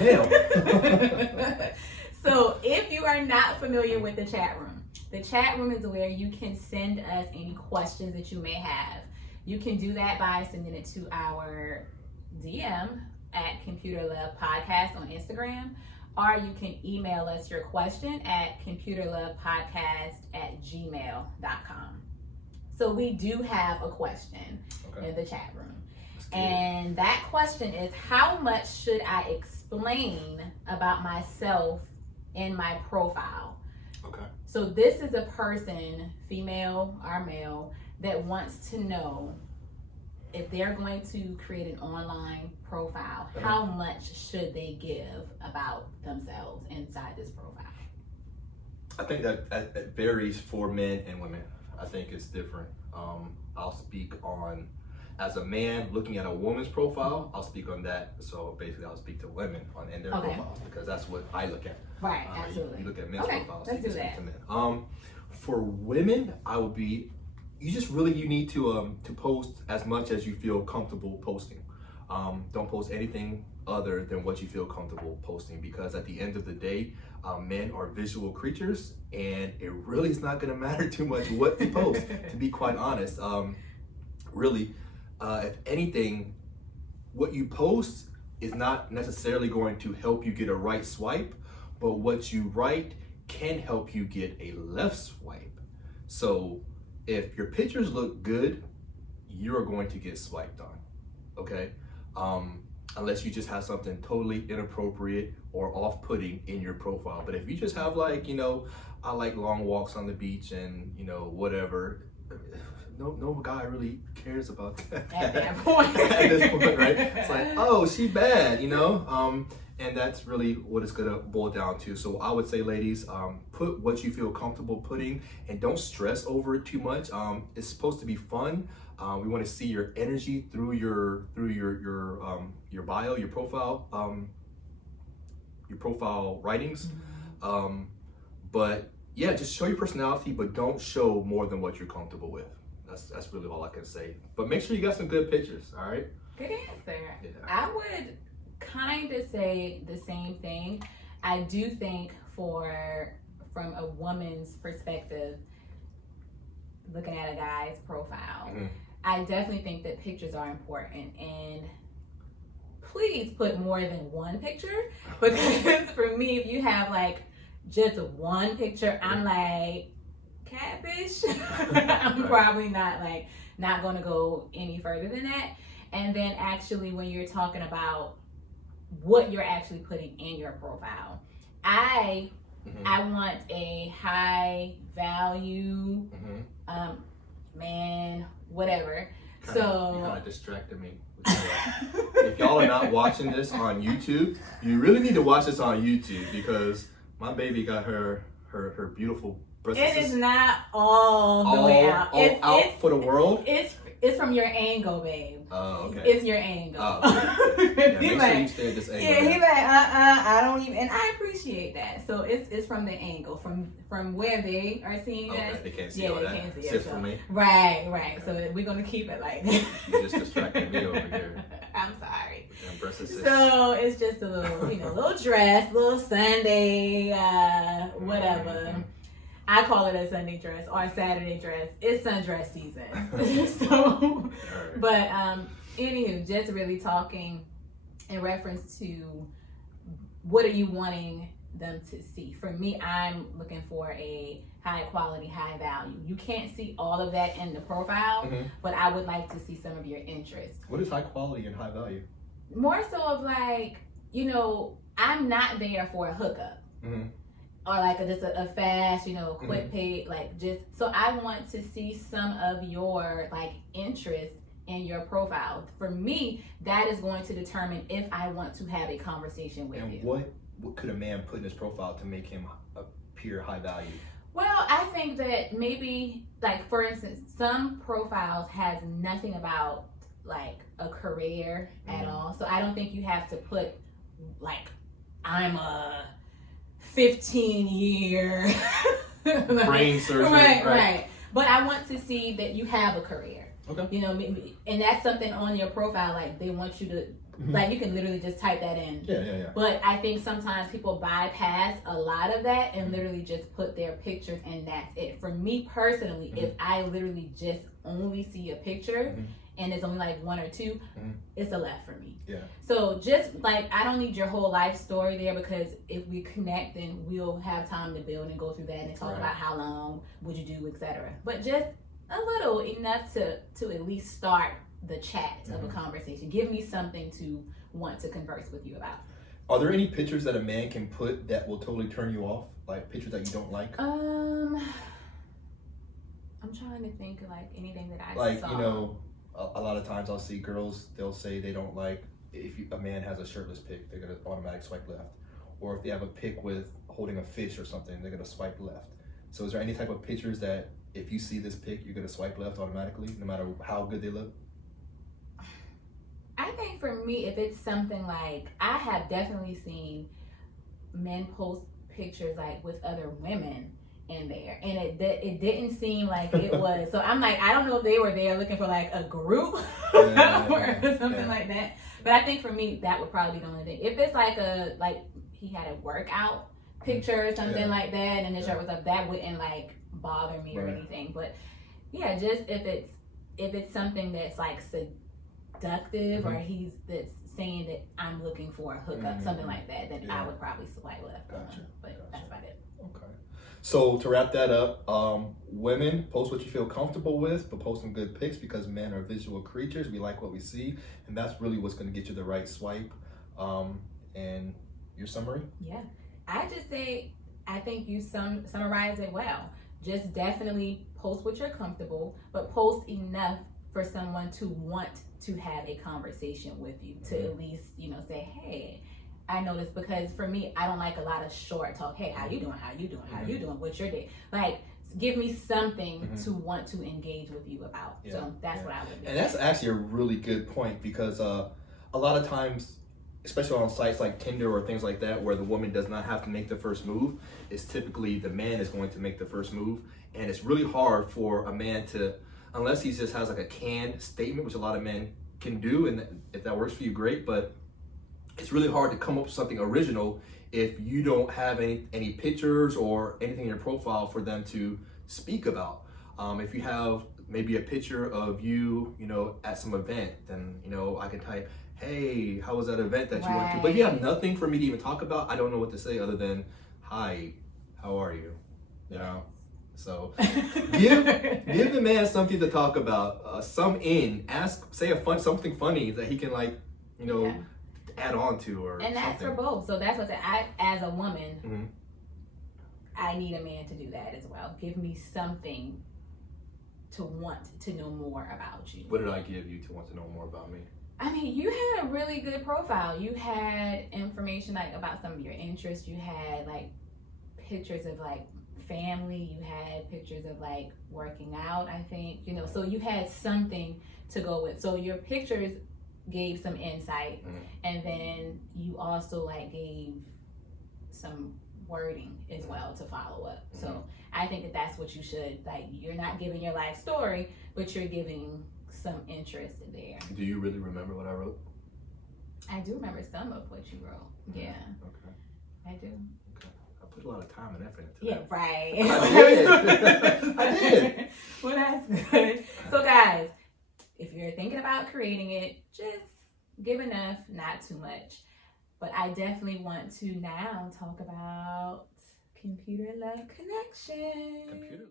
Damn. So if you are not familiar with the chat room is where you can send us any questions that you may have. You can do that by sending it to our DM at Computer Love Podcast on Instagram, or you can email us your question at computerlovepodcast@gmail.com. So we do have a question in the chat room. And that question is, how much should I explain about myself in my profile? Okay. So this is a person, female or male, that wants to know if they're going to create an online profile, how much should they give about themselves inside this profile? I think that varies for men and women. I think it's different. I'll speak on, as a man looking at a woman's profile, I'll speak on that. So basically I'll speak to women on their profiles, because that's what I look at. Right, absolutely. You look at men's profiles. Let's do that. To men. For women, you need to post as much as you feel comfortable posting. Don't post anything other than what you feel comfortable posting, because at the end of the day, men are visual creatures, and it really is not going to matter too much what you post, to be quite honest. If anything, what you post is not necessarily going to help you get a right swipe, but what you write can help you get a left swipe. So if your pictures look good, you're going to get swiped on, okay? Unless you just have something totally inappropriate or off-putting in your profile. But if you just have I like long walks on the beach and, whatever, no guy really cares about that. At that point. At this point, right? It's like, oh, she bad, and that's really what it's gonna boil down to. So I would say, ladies, put what you feel comfortable putting, and don't stress over it too much. It's supposed to be fun. We want to see your energy through your bio, your profile writings. But yeah, just show your personality, but don't show more than what you're comfortable with. That's really all I can say. But make sure you got some good pictures, all right? Good answer. Yeah. I would kind of say the same thing. I do think from a woman's perspective, looking at a guy's profile, I definitely think that pictures are important, and please put more than one picture, because for me, if you have just one picture, I'm like, catfish. I'm probably not going to go any further than that. And then actually, when you're talking about what you're actually putting in your profile, I want a high value man, whatever. You kind of distracted me. If y'all are not watching this on YouTube, you really need to watch this on YouTube, because my baby got her beautiful breasts. It is not all the way out. It's out for the world. It's from your angle, babe. Oh, okay. It's your angle. Oh, okay. Yeah, make sure you stay at this angle. Yeah, he's like, I don't even, and I appreciate that. So it's from the angle, from where they are seeing us. They can't see all that. Can't see Except for me. Right. Okay. So we're gonna keep it like that. You just distracted me over here. I'm sorry. So it's just a little, little dress, little Sunday, whatever. I call it a Sunday dress or a Saturday dress. It's sundress season. So, but anywho, just really talking in reference to what are you wanting them to see. For me, I'm looking for a high quality, high value. You can't see all of that in the profile, but I would like to see some of your interests. What is high quality and high value? More so of I'm not there for a hookup. Or just a fast, quick pay, so I want to see some of your interest in your profile. For me, that is going to determine if I want to have a conversation with you. And what could a man put in his profile to make him appear high value? Well, I think that maybe, for instance, some profiles has nothing about a career at all. So I don't think you have to put I'm a 15-year brain surgery. Right. But I want to see that you have a career. Okay. You know, and that's something on your profile, like they want you to, like you can literally just type that in. Yeah. But I think sometimes people bypass a lot of that and literally just put their pictures and that's it. For me personally, if I literally just only see a picture and it's only like one or two, it's a left for me. Yeah. So just like, I don't need your whole life story there, because if we connect, then we'll have time to build and go through that and talk about how long would you do, etc. But just a little, enough to at least start the chat of a conversation. Give me something to want to converse with you about. Are there any pictures that a man can put that will totally turn you off? Like pictures that you don't like? I'm trying to think of like anything that I like, saw. you know, a lot of times I'll see girls, they'll say they don't like if a man has a shirtless pic, they're gonna automatic swipe left. Or if they have a pic with holding a fish or something, they're gonna swipe left. So is there any type of pictures that if you see this pic, you're gonna swipe left automatically, no matter how good they look? I think for me, if it's something like, I have definitely seen men post pictures like with other women in there, and it didn't seem like it was. So I'm like, I don't know if they were there looking for like a group or something like that. But I think for me, that would probably be the only thing. If it's like he had a workout picture or something like that, and his shirt was up, that wouldn't like bother me or anything. But yeah, just if it's something that's like seductive or that's saying that I'm looking for a hookup, something like that, then I would probably swipe left. Gotcha. But that's about it. Okay. So to wrap that up, women, post what you feel comfortable with, but post some good pics, because men are visual creatures. We like what we see, and that's really what's going to get you the right swipe. And your summary? Yeah. I just say, I think you summarize it well. Just definitely post what you're comfortable, but post enough for someone to want to have a conversation with you, to at least, you know, say, hey, I noticed, because for me, I don't like a lot of short talk. Hey, how you doing? How you doing? How you doing? What's your day? Like, give me something to want to engage with you about. So that's what I would do. And that's actually a really good point, because a lot of times, especially on sites like Tinder or things like that, where the woman does not have to make the first move, it's typically the man is going to make the first move. And it's really hard for a man to, unless he just has like a canned statement, which a lot of men can do, and if that works for you, great, but it's really hard to come up with something original if you don't have any pictures or anything in your profile for them to speak about. If you have maybe a picture of you, you know, at some event, then, you know, I can type, hey, how was that event that you went to? But if you have nothing for me to even talk about, I don't know what to say other than, hi, how are you? You know? So give the man something to talk about, say something funny that he can, like, you know, add on to, or and that's something. for both. So that's what I, as a woman, I need a man to do that as well. Give me something to want to know more about you. What did I give you to want to know more about me? I mean, you had a really good profile. You had information like about some of your interests. You had like pictures of like family. You had pictures of like working out, I think, you know, so you had something to go with. So your pictures gave some insight, and then you also like gave some wording as well to follow up. So I think that that's what you should, like, you're not giving your life story, but you're giving some interest there. Do you really remember what I wrote? I do remember some of what you wrote. Yeah. Okay. I do. Okay. I put a lot of time and effort into that. Right. I did. Well, that's good. So guys, if you're thinking about creating it, just give enough, not too much. But I definitely want to now talk about computer love connection.